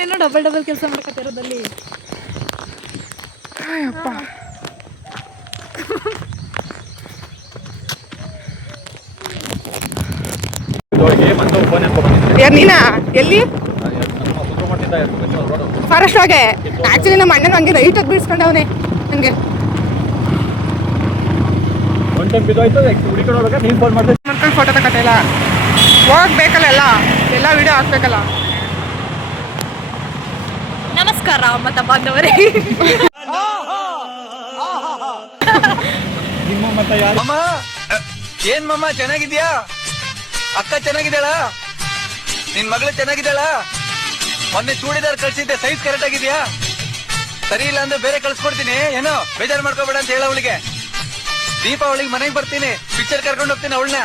ನೀನೇನೋ double double ಕೆಲಸ ಮಾಡ್ಕೊತಿರೋದಲ್ಲಿ. ಅಯ್ಯಪ್ಪ ನೀನಾ ಎಲ್ಲಿ ಫಾರೆಸ್ಟ್ ಒಳಗೆ? ಆಕ್ಚುಲಿ ನಮ್ಮ ಅಣ್ಣನ ಹಂಗೆ ರೈಟಾಗಿ ಬೀಳ್ಸ್ಕೊಂಡವನೆ ನನಗೆ. ಫೋಟೋ ತಗೋತಿಲ್ಲ, ಹೋಗ್ಬೇಕಲ್ಲ, ಎಲ್ಲ ವಿಡಿಯೋ ಹಾಕ್ಬೇಕಲ್ಲ. ನಮಸ್ಕಾರ ಮತ ಬಾಂಧವರೇ. ನಿಮ್ಮ ಮತ ಯಾರು? ಏನ್ ಮಮ್ಮ ಚೆನ್ನಾಗಿದ್ಯಾ? ಅಕ್ಕ ಚೆನ್ನಾಗಿದ್ದಾಳ? ನಿನ್ ಮಗಳು ಚೆನ್ನಾಗಿದ್ದಾಳ? ಮೊನ್ನೆ ಚೂಡಿದಾರ್ ಕಳ್ಸಿದ್ದೆ, ಸೈಜ್ ಕರೆಕ್ಟ್ ಆಗಿದ್ಯಾ? ಸರಿ ಇಲ್ಲ ಅಂದ್ರೆ ಬೇರೆ ಕಳ್ಸ್ಕೊಡ್ತೀನಿ, ಏನೋ ಬೇಜಾರು ಮಾಡ್ಕೋಬೇಡ ಅಂತ ಹೇಳ ಅವಳಿಗೆ. ದೀಪಾವಳಿಗೆ ಮನೆಗೆ ಬರ್ತೀನಿ, ಪಿಕ್ಚರ್ ಕರ್ಕೊಂಡು ಹೋಗ್ತೀನಿ ಅವಳನ್ನ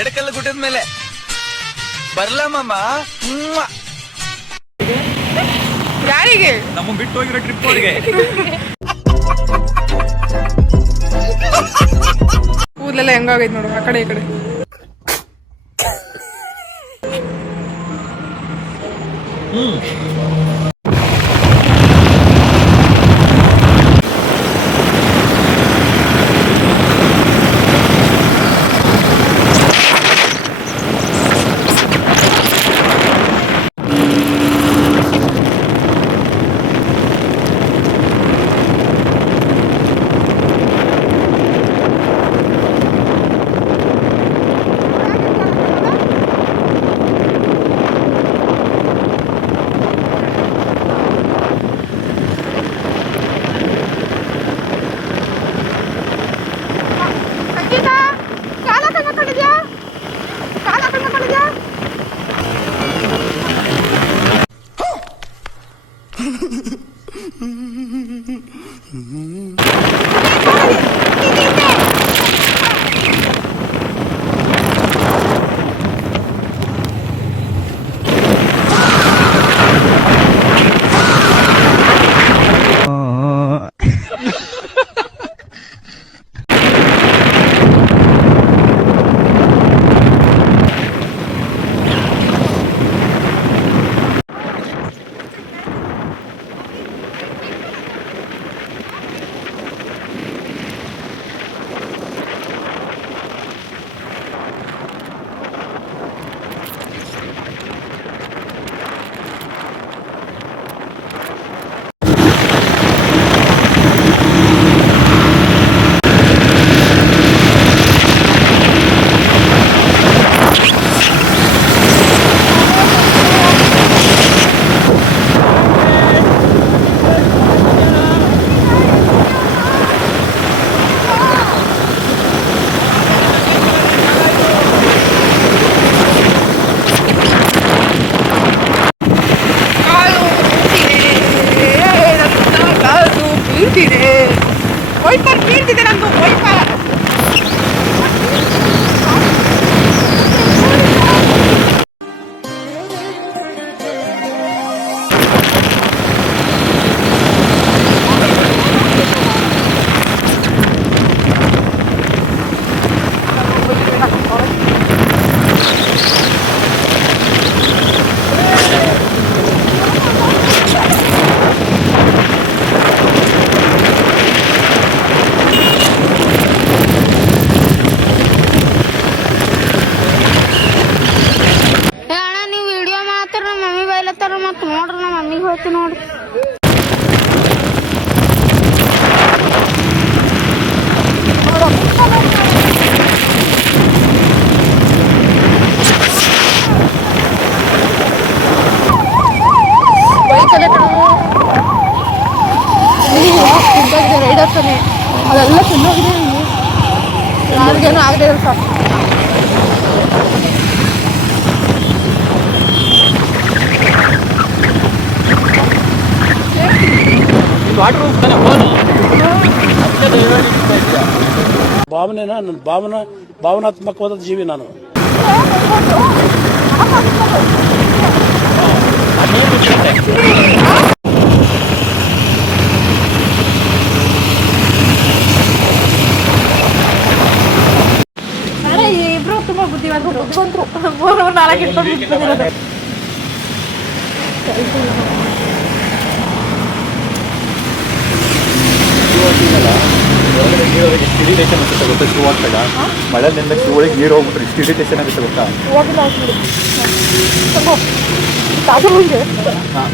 ಎಡಕಲ್ಲ ಗುಡ್ಡದ ಮೇಲೆ. ಬರ್ಲಮ್ಮ? ಯಾರಿಗೆ? ನಮ್ಮ ಬಿಟ್ಟು ಹೋಗಿರೋ ಟ್ರಿಪ್ ಅವಳಿಗೆ. ಕೂದಲೆಲ್ಲ ಹೆಂಗಾಗೈತೆ ನೋಡು, ಆ ಕಡೆ ಈ ಕಡೆ. ವೈಪರ್ ಬೀಳ್ತಿದೆ ನಂದು, ವೈಪರ್. ಮತ್ತೆ ನೋಡ್ರಿ ನಮ್ಮ ಮಮ್ಮಿಗೆ ಹೋಗ್ತೀನಿ ನೋಡ್ರಿ. ರೈಡರ್ ತಾನೆ ಅದೆಲ್ಲ ತಿನ್ನೋಗಿದೆ, ಯಾರಿಗೇನು ಆಗದೆ ಇರಲ್ಲ ಸಾಕು. ಭಾವನೆನ ನನ್ನ ಭಾವನಾತ್ಮಕವಾದ ಜೀವಿ ನಾನು. ಇಬ್ರು ತುಂಬಾ ಬುದ್ಧಿವಂತರು, 3-4 ಇಟ್ಕೊಂಡು ಹಾಕಿದ್ದಲ್ಲ ಹೊರಗಡೆ ನೀರು ಹೋಗಿ ಎಷ್ಟು ಇರಿಟೇಷನ್ ಆಗುತ್ತೆ ಗೊತ್ತಾ ಶೂ ಹಾಕ್ಬೇಡ ಮಳೆ ನಿಂದ ಶೂ ಒಳಗೆ ನೀರು ಹೋಗ್ಬಿಟ್ರೆ ಎಷ್ಟು ಇರಿಟೇಷನ್ ಆಗುತ್ತೆ ಗೊತ್ತಾ ಹೋಗಿಲ್ಲ ಹಾಕ್ಬಿಡಿ ತಗೋ ತಾಜಾ ಹೋಗಿದೆ ಹಾಂ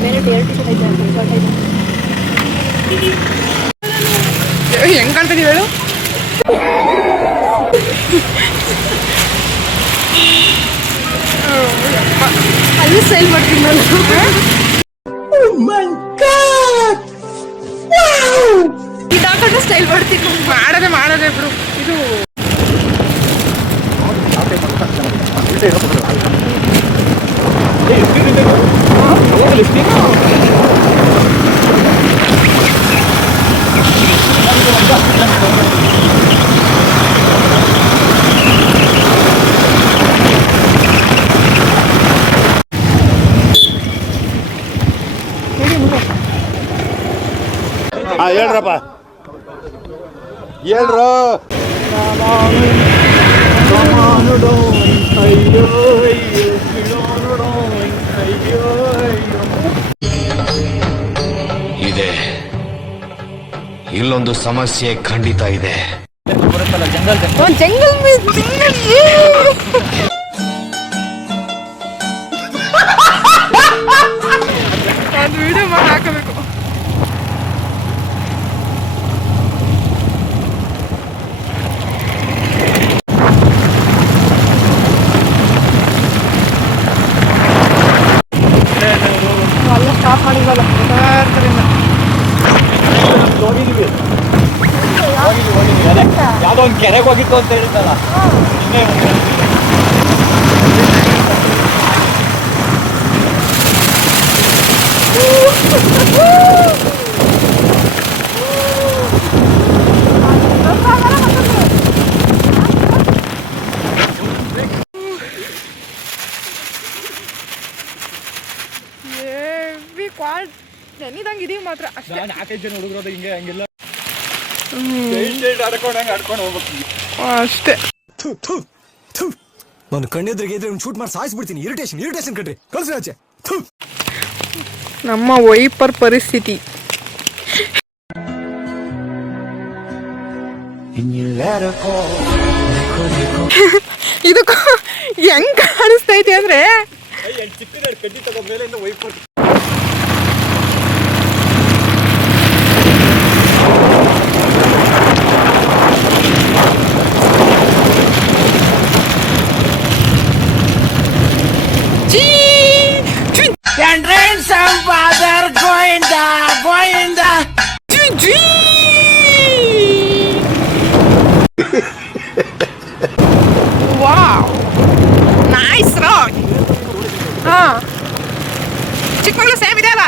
ಬೇರೆ ಟೇರ್ ಟಿ ಶರ್ಟ್ ಐತೆ ಹೆಂಗ್ ಕಾಣ್ತಿದೀವಿ ಹೇಳು ಅಲ್ಲಿ ಸ್ಟೈಲ್ ಮಾಡ್ತೀನಿ ನಾನು ಇದು ಹಾಕೊಂಡು ಸ್ಟೈಲ್ ಮಾಡ್ತೀನಿ ಮಾಡದೆ ಬಿಡು ಇದು ಹೇಳ್ರಪ್ಪ ಹೇಳ್ರು ಇದೆ ಇಲ್ಲೊಂದು ಸಮಸ್ಯೆ ಖಂಡಿತ ಇದೆ. ಬರುತ್ತಲ್ಲ ಜಂಗಲ್ ಜಂಗಲ್ ಅದು ವಿಡಿಯೋ ಮಾಡಿ ಹಾಕಬೇಕು ಎಲ್ಲ ಸ್ಟಾಪ್ ಮಾಡಿದ್ವಲ್ಲ ಯಾವುದೋ ಒಂದು ಕೆರೆಗೆ ಹೋಗಿತ್ತು ಅಂತ ಹೇಳ್ತಲ್ಲ ನೆನಿದಂಗೆ ಇದೀವಿ ಮಾತ್ರ ಅಷ್ಟೇ 4-5 ಜನ ಹುಡುಗರೋದು ಹಿಂಗೆ ಹಂಗೆಲ್ಲ ಆಡ್ಕೊಂಡು ಹೋಗ್ಬೇಕು ಅಷ್ಟೇ ನಾನು ಕಣ್ಣೆದ್ರಿಗೆ ಇದ್ರೆ ಶೂಟ್ ಮಾಡಿ ಸಾಯಿಸ್ಬಿಡ್ತೀನಿ ಇರಿಟೇಷನ್ ಕಣ್ರಿ ಕಳ್ಸಿ ಆಚೆ ನಮ್ಮ ವೈಪರ್ ಪರಿಸ್ಥಿತಿ ಇದಕ್ಕೂ ಹೆಂಗ್ ಕಾಣಿಸ್ತೈತಿ ಅಂದ್ರೆ ಕಡ್ಡಿ ತಗೋ ಮೇಲಿಂದ ವೈಫರ್ ವಾವ್ ನೈಸ್ ರಾಕ್ ಹಾ ಚಿಕ್ಕಮಗಳೂರು ಸೇಮ್ ಇದೆ ಅಲ್ಲ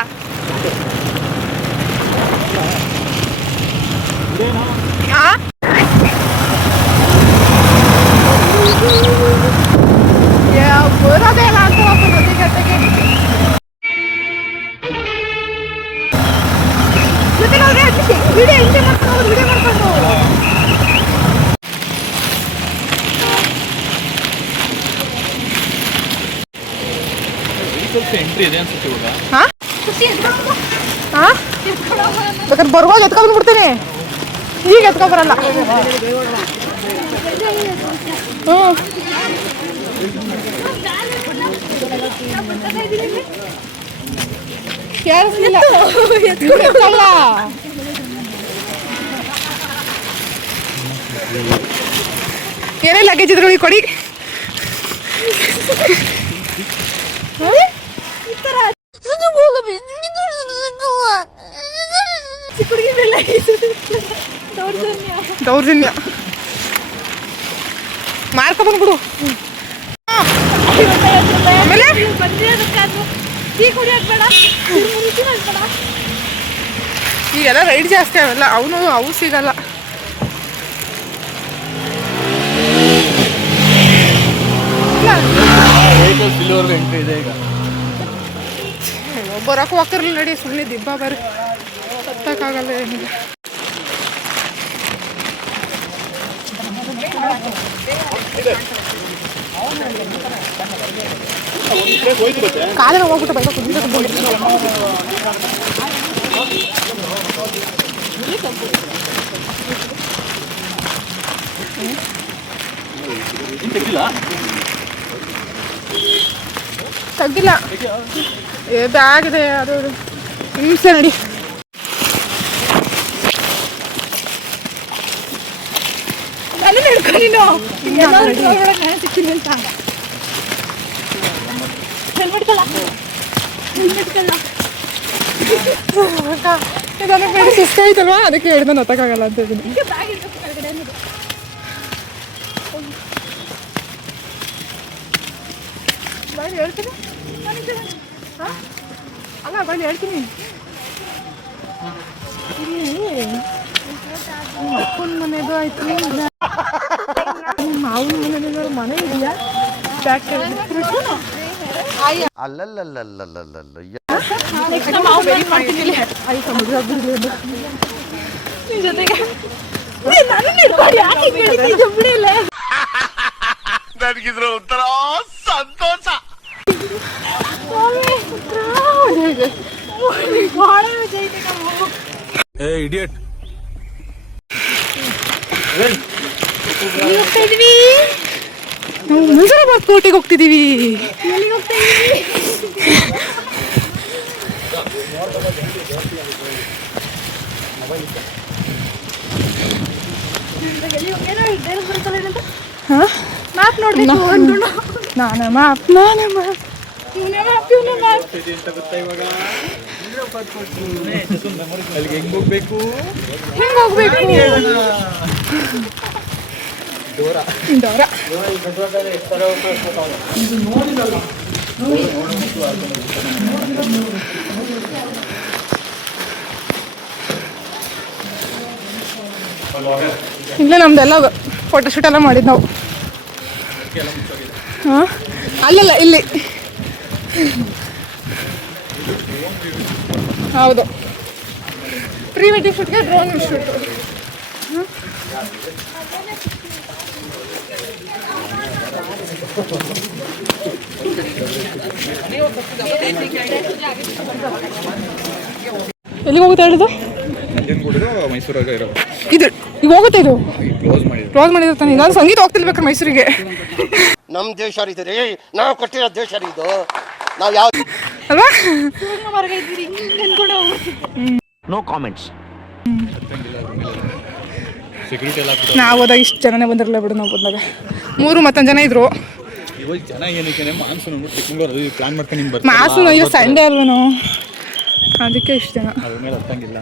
ಬರೋದೇ ಇಲ್ಲ ಅಂತ ಹೋಗ್ಬೋದು ಜೊತೆಗೆ ವಿಡಿಯೋ ಹಿಂಗೆ ಮಾಡ್ಕೊಂಡು ವಿಡಿಯೋ ಮಾಡ್ಕೊಂಡು ಎಂಟ್ರಿ ಇದೆ ಅನ್ಸುತ್ತೆ ಇವಾಗ ಬೇಕಾದ್ರೆ ಬರುವಾಗ ಎತ್ಕೊಂಡ್ಬಿಡ್ತೀನಿ ಈಗ ಎತ್ಕೊಂಡ್ ಬರಲ್ಲ ಕೇಳಿಸ್ಲಿಲ್ಲ ಎತ್ಕೊಳ್ಳ ಏನೇ ಲಗೇಜ್ ಇದ್ರೊಳಗೆ ಕೊಡಿ ದೌರ್ಜನ್ಯ ಮಾರ್ಕೊಂಡ್ಬಿಡು ಆಮೇಲೆ ಈಗೆಲ್ಲ ರೈಡ್ ಜಾಸ್ತಿ ಅವೆಲ್ಲ ಅವು ಸಿಗಲ್ಲ ಇಲ್ಲಿವರೆಗೂ ಎಂಟ್ರಿ ಇದೆ ಈಗ ಬರೋಕೆ ಹೋಗ್ತಿರ್ಲಿ ನಡಿ ಸುಮ್ಮನೆ ದಿಬ್ಬ ಬರ್ರಿ ಹತ್ತಕ್ಕಾಗಲ್ಲ ಏನಿಲ್ಲ ಕಾಲಿನ ಹೋಗ್ಬಿಟ್ಟು ಬೈಕ ಕುದಿಬೇಕು ತೆಗ್ದಿಲ್ಲ ಬ್ಯಾಗ್ ಇದೆ ಅದು ಹಿಂಸೆ ನೋಡಿ. ಅಲ್ಲಿ ನಡ್ಕೊ ನೀನು ಸಿಕ್ತೀನಿ ಅಂತ ನನಗೆ ಬೇಡ ಸುಸ್ತಾಯ್ತಲ್ವಾ, ಅದಕ್ಕೆ ಹೇಳಿದ ಗೊತ್ತಾಗಲ್ಲ ಅಂತ ಇದ್ದೀನಿ. ಬನ್ನಿ ಹೇಳ್ತೀನಿ, ಅಲ್ಲ ಬನ್ನಿ ಹೇಳ್ತೀನಿ. ನಿಮ್ಮ ಅಪ್ಪನ ಮನೆದು ಆಯ್ತು, ನಿಮ್ಮ ಮಾವನ ಮನೆದು ಮನೆ ಇದೆಯಾ ಬ್ಯಾಕ್ ನನಗಿದ್ರ ಒಂಥರ ಸಂತೋಷ. ಇಡಿಯಟ್ ನಾವು ಮುಜರಾಬಾದ್ ಕೋಟೆಗೆ ಹೋಗ್ತಿದ್ದೀವಿ. ಮ್ಯಾಪ್ ನೋಡ್ಬೇಕು ಅಂದ್ಕೊಂಡು ನಾನೇ ಮ್ಯಾಪ್ ಅಲ್ಲಿಗೆ ಹೆಂಗ್ ಹೋಗ್ಬೇಕು? ಹೆಂಗೆ ಹೋಗ್ಬೇಕು? ದೂರ ಇಲ್ಲೇ ನಮ್ದೆಲ್ಲ ಫೋಟೋಶೂಟ್ ಎಲ್ಲ ಮಾಡಿದ್ದು ನಾವು. ಹಾಂ ಅಲ್ಲಲ್ಲ ಇಲ್ಲಿ ಹೌದು, ಪ್ರೀ ವೆಡ್ಡಿಂಗ್ ಶೂಟ್ಗೆ ಡ್ರೋನ್ ಶೂಟ್. ಎಲ್ಲಿಗೆ ಹೋಗುತ್ತೆ ಹೇಳಿದ್ದು? ಮೈಸೂರಾಗ ಇರೋ ಇದು ಈಗ ಹೋಗುತ್ತೆ, ಇದು ಕ್ಲೋಸ್ ಮಾಡಿದ್ರೆ ತಾನೆ. ನಾನು ಸಂಗೀತ ಹೋಗ್ತಿರ್ಬೇಕಾರೆ ಮೈಸೂರಿಗೆ. ನಮ್ಮ ದೇಶ ರೀ ನಾವು ಕಟ್ಟಿರೋ ದೇಶ ರೀ ಇದು. ನಾವು ಯಾವ ಅಲ್ವಾ? No comments. ಸೆಕ್ಯೂರಿಟಿ ಎಲ್ಲ ನಾವು ಹೋದಾಗ ಇಷ್ಟು ಜನನೇ ಬಂದಿರಲಿಲ್ಲ ಬಿಡು. ನಾವು ಬಂದಾಗ 3 ಮತ್ತೊಂದು ಜನ ಇದ್ರು. ಇವಾಗ ಜನ ಏನಕ್ಕೆ ಮಾನ್ಸೂನ್ ಚಿಕ್ಕಮಂಗ್ಳೂರು ಪ್ಲಾನ್ ಮಾಡ್ಕೊಂಡು ನಿಮ್ಗೆ ಬರ್ತಾರೆ. ಮಾಸು ಇವತ್ತು ಸಂಡೇ ಅಲ್ವೇನೋ, ಅದಕ್ಕೆ ಇಷ್ಟು ಜನ. ಅದ್ರ ಮೇಲೆ ಹತ್ತಂಗಿಲ್ಲ.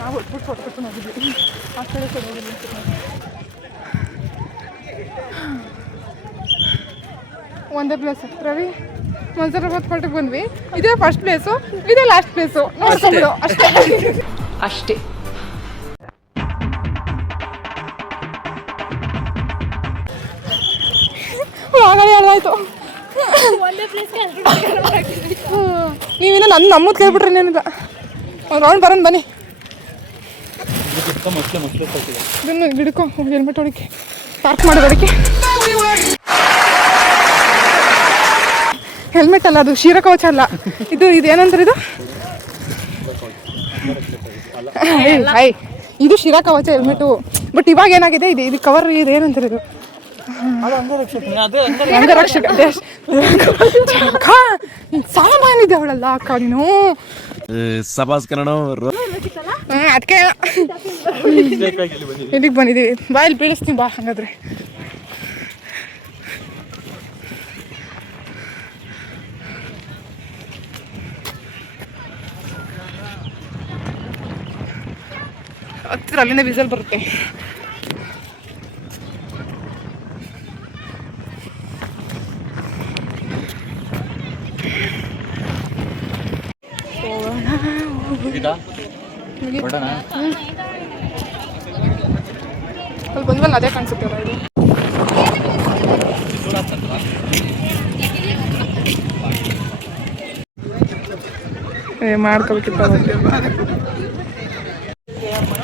ನಾವು ಹೊಟ್ಬಿಟ್ಟು ಫೋಟೋ ಕೊಟ್ಟು ಹೋಗಿದ್ವಿ ಆ ಕಡೆ ಕೊಡೋದಿಲ್ಲ. ಒಂದೇ ಪ್ಲೇಸ್ ರವಿ, ಮಜರಾಬಾದ್ ಕೋಟೆಗೆ ಬಂದ್ವಿ. ಇದೇ ಫಸ್ಟ್ ಪ್ಲೇಸು, ಇದೇ ಲಾಸ್ಟ್ ಪ್ಲೇಸು. ನೋಡ್ಕೊಂಬಿಡು ಅಷ್ಟೇ ಅಷ್ಟೇ. ಆಗಲೇ ಹೇಳ್ದಾಯ್ತು. ನೀವಿನ್ನ ನಮ್ಮದು ಕೇಳ್ಬಿಟ್ರಿ ಏನಿಲ್ಲ. ಒಂದು ರೌಂಡ್ ಬರೋಣ ಬನ್ನಿ. ಇದನ್ನು ಹಿಡ್ಕೊ, ಹೆಲ್ಮೆಟ್ ಹೊಡಿಕೆ ಪಾರ್ಕ್ ಮಾಡೋದು. ಅದಕ್ಕೆ ಹೆಲ್ಮೆಟ್ ಅಲ್ಲ, ಅದು ಶಿರಕವಚ ಅಲ್ಲ. ಇದು ಏನಂದ್ರೆ ಇದು ಇದು ಶಿರಕವಚ ಹೆಲ್ಮೆಟು. ಬಟ್ ಇವಾಗ ಏನಾಗಿದೆ, ಇದು ಕವರ್ ಇದು ಏನಂತಾರೆ, ಇದು ಅಂಗರಕ್ಷಕ. ಸಾಮಾನ್ಯದೆ ಅವಳಲ್ಲ ಅಕ್ಕ ನೀನು. ಅದಕ್ಕೆ ಇಲ್ಲಿಗೆ ಬಂದಿದ್ದೀವಿ. ಬಾ, ಇಲ್ಲಿ ಬೀಳಿಸ್ತೀನಿ ಬಾ. ಹಂಗಾದ್ರೆ ಹತ್ತಿರ ಅಲ್ಲಿಂದ ವಿಸಲ್ ಬರುತ್ತೆ. ಅಲ್ಲಿ ಬಂದ್ಮೇಲೆ ಅದೇ ಕಾಣಿಸುತ್ತೆ ಇದು. ಮಾಡ್ಕೋಬೇಕಿತ್ತು.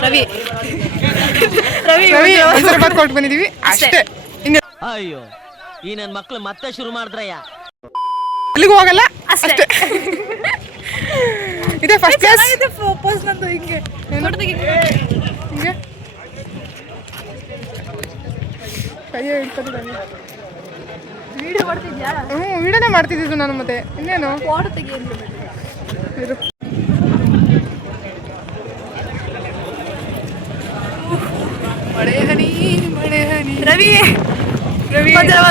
ರವಿ ಕೊಟ್ಟು ಬಂದಿದ್ದೀವಿ ಅಷ್ಟೇ. ಅಯ್ಯೋ, ಈ ನನ್ನ ಮಕ್ಳು ಮತ್ತೆ ಶುರು ಮಾಡಿದ್ರಯ್ಯ. ಅಲ್ಲಿಗೂ ಹೋಗಲ್ಲ ಅಷ್ಟೇ. ಇದೇ ಫಸ್ಟ್ ಪ್ಲೇಸ್. ಪೋಸ್ ನಂದು ಹಿಂಗೆ ಫೋಟೋ ತೆಗಿ. ಹಿಂಗೆ ಕೈಯ ಹಿಡ್ಕೊಂಡಿದ್ದಾನೆ. ವಿಡಿಯೋ ಮಾಡ್ತಿದ್ಯಾ? ವಿಡಿಯೋನೇ ಮಾಡ್ತಿದ್ದು ನಾನು. ಮತ್ತೆ ಇನ್ನೇನು ಫೋಟೋ ತೆಗಿ ಅಂದ್ರೆ ಇರು. ಮಳೆ ಹನಿ ಮಳೆ ಹನಿ. ರವಿ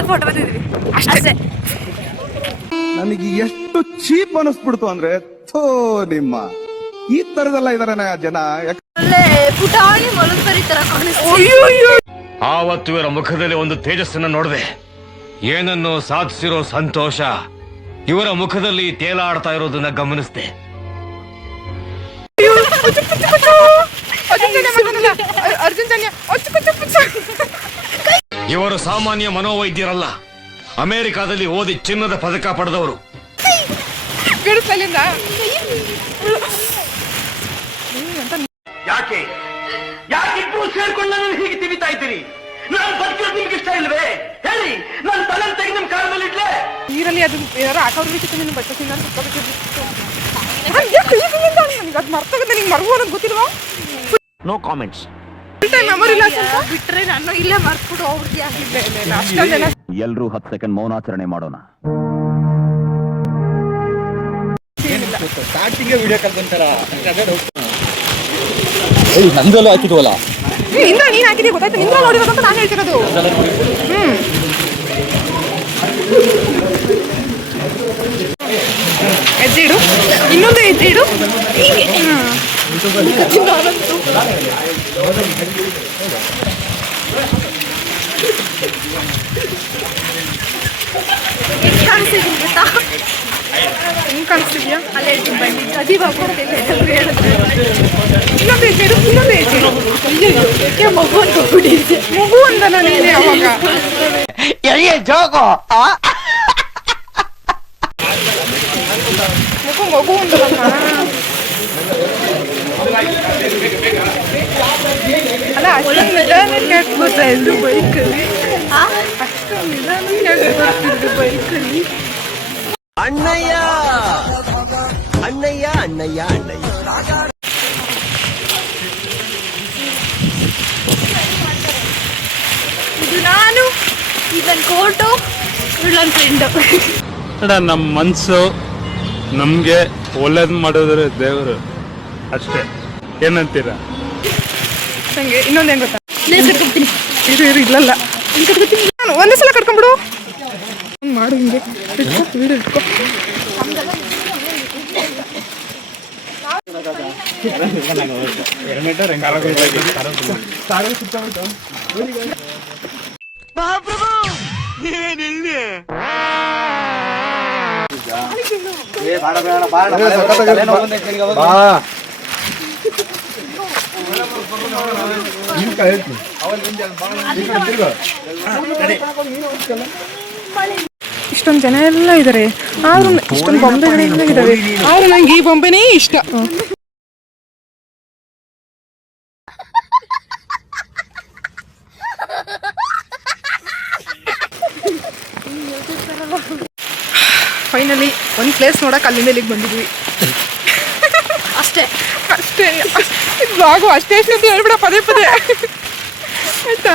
ಫೋಟೋ ಬಂದಿದ್ವಿ ಅಷ್ಟೇ. ನನಗೆ ಎಷ್ಟು ಚೀಪ್ ಅನಿಸ್ಬಿಡ್ತು ಅಂದ್ರೆ ಥೋ ನಿಮ್ಮ ಈ ತರದೆಲ್ಲ ಇದಾರೆ ಜನ. ಒಳ್ಳೆ ಪುಟಾಣಿ ಮೊಲಂಬರಿ ತರ ಆವತ್ತು ಇವರ ಮುಖದಲ್ಲಿ ಒಂದು ತೇಜಸ್ಸನ್ನು ನೋಡಿದೆ. ಏನನ್ನು ಸಾಧಿಸಿರೋ ಸಂತೋಷ ಇವರ ಮುಖದಲ್ಲಿ ತೇಲಾಡ್ತಾ ಇರೋದನ್ನ ಗಮನಿಸಿದೆ. ಇವರು ಸಾಮಾನ್ಯ ಮನೋವೈದ್ಯರಲ್ಲ, ಅಮೆರಿಕಾದಲ್ಲಿ ಓದಿ ಚಿನ್ನದ ಪದಕ ಪಡೆದವರು. ಯಾಕೆ ಯಾಕಿಬ್ರು ಸೇರ್ಕೊಂಡು ನನ್ನ ಹೀಗೆ ತಿವಿತಾ ಇದ್ದೀರಿ? ನಾನು ಬದುಕಿರೋದು ನಿಮ್ಗೆ ಇಷ್ಟ ಇಲ್ವೇ? ಹೇಳಿ, ನನ್ನ ತಲೆ ತೆಗೆದು ನಿಮ್ ಕಾಲದಲ್ಲಿ ಇಡ್ಲೆ. ನೀರಲ್ಲಿ ಅದು ಏನಾರು ಹಾಕೋರ್ಬೇಕಿತ್ತು. ನಿನ್ನ ಬಟ್ಟೆ ತಿನ್ನ ಅದು ಮರ್ತೋಗುತ್ತೆ. ನಿಂಗೆ ಮರಗು ಅನ್ನೋದು ಗೊತ್ತಿಲ್ವಾ? No comments. ಮೆಮೊರಿ ಇಲ್ಲ ಬಿಟ್ರೆ ನಾನು ಇಲ್ಲೇ ಮರ್ತ್ಬಿಟ್ಟು ಹೋಗ್ಬಿಡ್ತೀಯ. ಅಷ್ಟೊಂದೆಲ್ಲ. ಎಲ್ರೂ 10 ಸೆಕೆಂಡ್ ಮೌನಾಚರಣೆ ಮಾಡೋಣ. ನಂದಲ್ಲೂ ಹಾಕಿದ್ವಲ್ಲ. ಇಂದ್ರ ನೀನ್ ಹಾಕಿದ್ಯಾ ಗೊತ್ತಾಯ್ತು. ಇಂದ್ರ ನೋಡಿರೋದಂತ ನಾನು ಹೇಳ್ತಿರೋದು. ಹೆಜ್ಜೆ ಇಡು. ಇನ್ನೊಂದು ಹೆಜ್ಜೆ ಇಡು. ಹೀಗೆ ಕಾಣಿಸ್ತಿದ್ದೀನಿ ಗೊತ್ತಾ? ಹೆಂಗ್ ಕಾಣಿಸ್ತಿದ್ಯಾ? ಅಲ್ಲೇ ಬನ್ನಿ ಅದಿ ಬಾಗ್ಬಿಡ್ತಿಲ್ಲ ಹೇಳಿದ್ರೆ. ಇನ್ನೊಂದು ಹೆಜ್ಜೆ ಇಡು. ಇನ್ನೊಂದು ಹೆಜ್ಜೆ ಇಡು. ಅಯ್ಯೋ ಮಗು ಅಂತ ಹೋಗ್ಬಿಟ್ಟಿದ್ದೆ. ಮಗು ಅಂದನ ನೀನೆ ಅವಾಗ. ಮಗು ಅಂದಲಮ್ಮ. ಅಲ್ಲ ಅಷ್ಟೊಂದು ನಿಧಾನಕ್ಕೆ ಯಾಕೆ ಬರ್ತಾ ಇದ್ರು ಬೈಕಲ್ಲಿ? ಅಷ್ಟೊಂದು ನಿಧಾನಕ್ಕೆ ಯಾಕೆ ಬರ್ತಿದ್ರು ಬೈಕಲ್ಲಿ? ಅಣ್ಣಯ್ಯ ಅಣ್ಣಯ್ಯ ಅಣ್ಣಯ್ಯ ಅಣ್ಣಯ್ಯ. ಇದು ನಾನು, ಇದನ್ ಕೋಟು, ಇವಳನ್ ಫ್ರೆಂಡು. ನಮ್ಮ ಮನಸ್ಸು ನಮಗೆ ಒಳ್ಳೇದು ಮಾಡಿದ್ರೆ ದೇವರು ಅಷ್ಟೇ. ಏನಂತೀರಾ? ನಂಗೆ ಇನ್ನೊಂದು ಹೆಂಗ್ ಗೊತ್ತಾ? ಪ್ಲೇಸ್ ಕಟ್ಕೊತೀನಿ. ಇರು ಇಲ್ಲಲ್ಲ. ನಾನು ಒಂದೇ ಸಲ ಕಟ್ಕೊಂಡ್ಬಿಡು. ಮಾಡು ಹಿಂಗೆ. ಇಟ್ಕೋ ವೀಡಿಯೋ ಇಟ್ಕೋ. ಇಷ್ಟೊಂದು ಜನ ಎಲ್ಲ ಇದಾರೆ. ಆದ್ರೂ ಇಷ್ಟೊಂದು ಬೊಂಬೆಗಳೆಲ್ಲ ಇದಾವೆ. ಆದ್ರೂ ನಂಗೆ ಈ ಬೊಂಬೆನೇ ಇಷ್ಟ. ಫೈನಲಿ ಒಂದು ಪ್ಲೇಸ್ ನೋಡಕ್ ಅಲ್ಲಿಂದ ಇಲ್ಲಿಗೆ ಬಂದಿದ್ವಿ. ಅಷ್ಟೇ ಅಷ್ಟೇ. ಇದು ಬ್ಲಾಗು ಅಷ್ಟೇ ಅಂತ ಹೇಳ್ಬಿಡ ಪದೇ ಪದೇ. ಆಯ್ತಾ?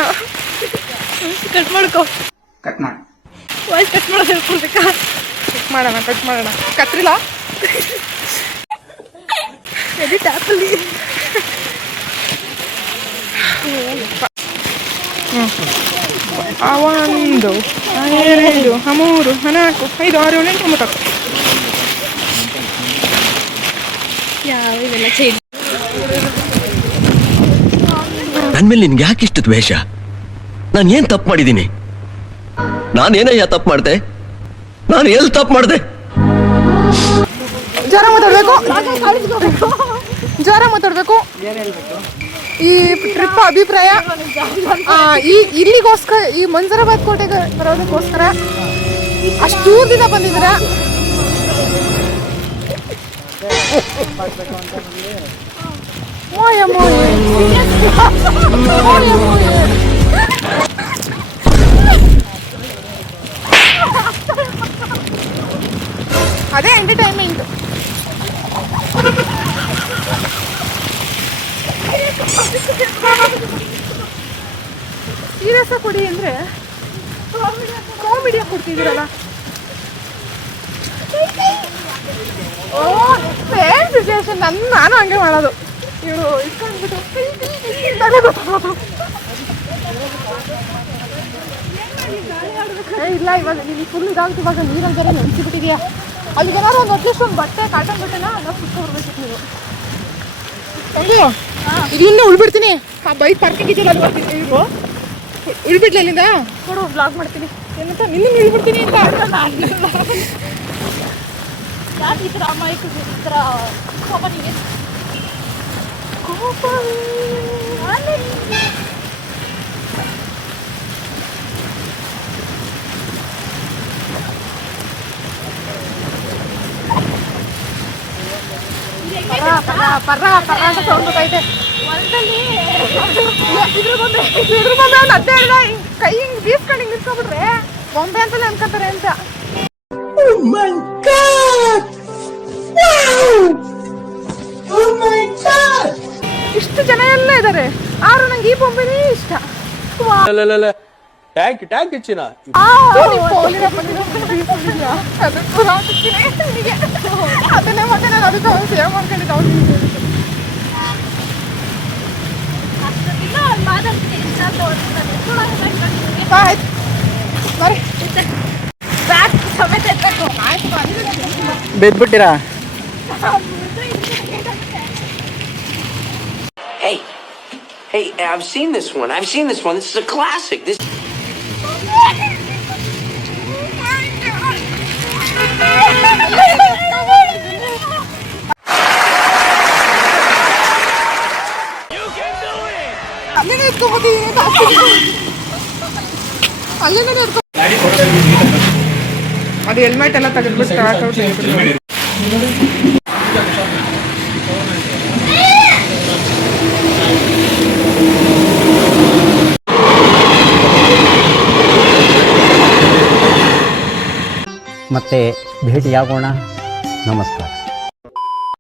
ಕಟ್ ಮಾಡ್ಕೋ. ವಾಯ್ಸ್ ಕಟ್ ಮಾಡೋದು ಹೇಳ್ಕೊಡ್ಬೇಕಾ? ಕಟ್ ಮಾಡೋಣ. ಕತ್ರಿಲ್ಲ ಎಡಿಟ್ ಆ್ಯಪಲ್ಲಿ. ಒಂದು 2 3 4 5 6 7 8 9. ಯಾವ ಇವೆಲ್ಲ ಚೇಂಜ್. ನನ್ ಮೇಲೆ ನಿನ್ಗೆ ಯಾಕೆ ಇಷ್ಟು ದ್ವೇಷ? ನಾನು ಏನ್ ತಪ್ಪು ಮಾಡಿದ್ದೀನಿ? ನಾನೇನಯ್ಯ ತಪ್ಪು ಮಾಡ್ದೆ? ನಾನು ಎಲ್ಲಿ ತಪ್ಪು ಮಾಡ್ದೆ? ಜ್ವರ ಮಾತಾಡ್ಬೇಕು. ಈ ಟ್ರಿಪ್ ಅಭಿಪ್ರಾಯ ಇಲ್ಲಿಗೋಸ್ಕರ, ಈ ಮಂಜರಾಬಾದ್ ಕೋಟೆಗೆ ಬರೋದಕ್ಕೋಸ್ಕರ ಅಷ್ಟು ದೂರದಿಂದ ಬಂದಿದ್ದೀರ. ಅದೇ ಎಂಟರ್ಟೈನ್ಮೆಂಟ್. ಸೀರಿಯಸ್ ಕೊಡಿ ಅಂದರೆ ಕಾಮಿಡಿಯಾಗಿ ಕೊಡ್ತಿದ್ದೀರಲ್ಲ. ಓ ಸೇಮ್ ಸಿಚುವೇಶನ್. ನಾನು ಹಂಗೆ ಮಾಡೋದು. ಇವಳು ಇಟ್ಕೊಂಡ್ಬಿಟ್ಟು ಇಲ್ಲ, ಇವಾಗ ನೀನು ಫುಲ್ ಇದಾಗುತ್ತೆ. ಇವಾಗ ನೀರಲ್ಲಿ ಬೇರೆ ನೆನೆಸಿಬಿಟ್ಟಿದೆಯಾ? ಅಲ್ಲಿಗೆ ಏನಾದ್ರು ಒಂದು ಅಟ್ಲೀಸ್ಟ್ ಒಂದು ಬಟ್ಟೆ, ಕಾಟನ್ ಬಟ್ಟೆನ ನಾವು ಸುತ್ಕೊಡ್ಬೇಕಿತ್ತು ನೀವು. ಒಂದು ಇದು ಇನ್ನೂ ಉಳ್ಬಿಡ್ತೀನಿ. ಆ ಬೈಕ್ ಪಾರ್ಕಿಂಗ್ ಇದೆಯಲ್ಲ ಅಲ್ಲಿ ಬರ್ತೀನಿ. ಇವರು ಉಳ್ಬಿಡ್ಲಿ ಅಲ್ಲಿಂದ ಕೊಡು, ಬ್ಲಾಗ್ ಮಾಡ್ತೀನಿ. ಏನಂತ ನಿನ್ನ ಉಳ್ಬಿಡ್ತೀನಿ ಅಂತ. ಯಾಕೆ ಈ ಥರ ಅಮಾಯಕ ಈ ಥರ ಕೋಪ ನಿಮಗೆ? ಕೋಪ ಪರ್ರ ಅಂತ ಸೌಂಡ್ ಗೊತ್ತೈತೆ. ಇದ್ರ ಬೊಂಬೆ ಅವ್ನು ಅದೇ ಹೇಳ್ದ. ಕೈ ಹಿಂಗೆ ಬೀಸ್ಕೊಂಡು ಹಿಂಗೆ ನಿಂತ್ಕೊಬಿಟ್ರೆ ಬೊಂಬೆ ಅಂತಲೇ ಅನ್ಕೋತಾರೆ ಅಂತ. ಇಷ್ಟು ಜನ ಎಲ್ಲ ಇದ್ದಾರೆ, ಆದ್ರೂ ನಂಗೆ ಈ ಬೊಂಬೆನೇ ಇಷ್ಟ. ಟ್ಯಾಂಕ್ ಹೆಚ್ಚಿನ ಅದನ್ನೇ ಮತ್ತೆ ನಾನು ಅದಕ್ಕೆ ಸೇವ್ ಮಾಡ್ಕೊಂಡಿದ್ದೆ. ಅವ್ನು ಬೆದ್ಬಿಟ್ಟಿರಾ? Hey, I've seen this one. This is a classic. This. ಅದು ಹೆಲ್ಮೆಟ್ ಎಲ್ಲ ತೆಗೆದ್ಬಿಟ್ಟು ಮತ್ತೆ ಭೇಟಿಯಾಗೋಣ. ನಮಸ್ಕಾರ.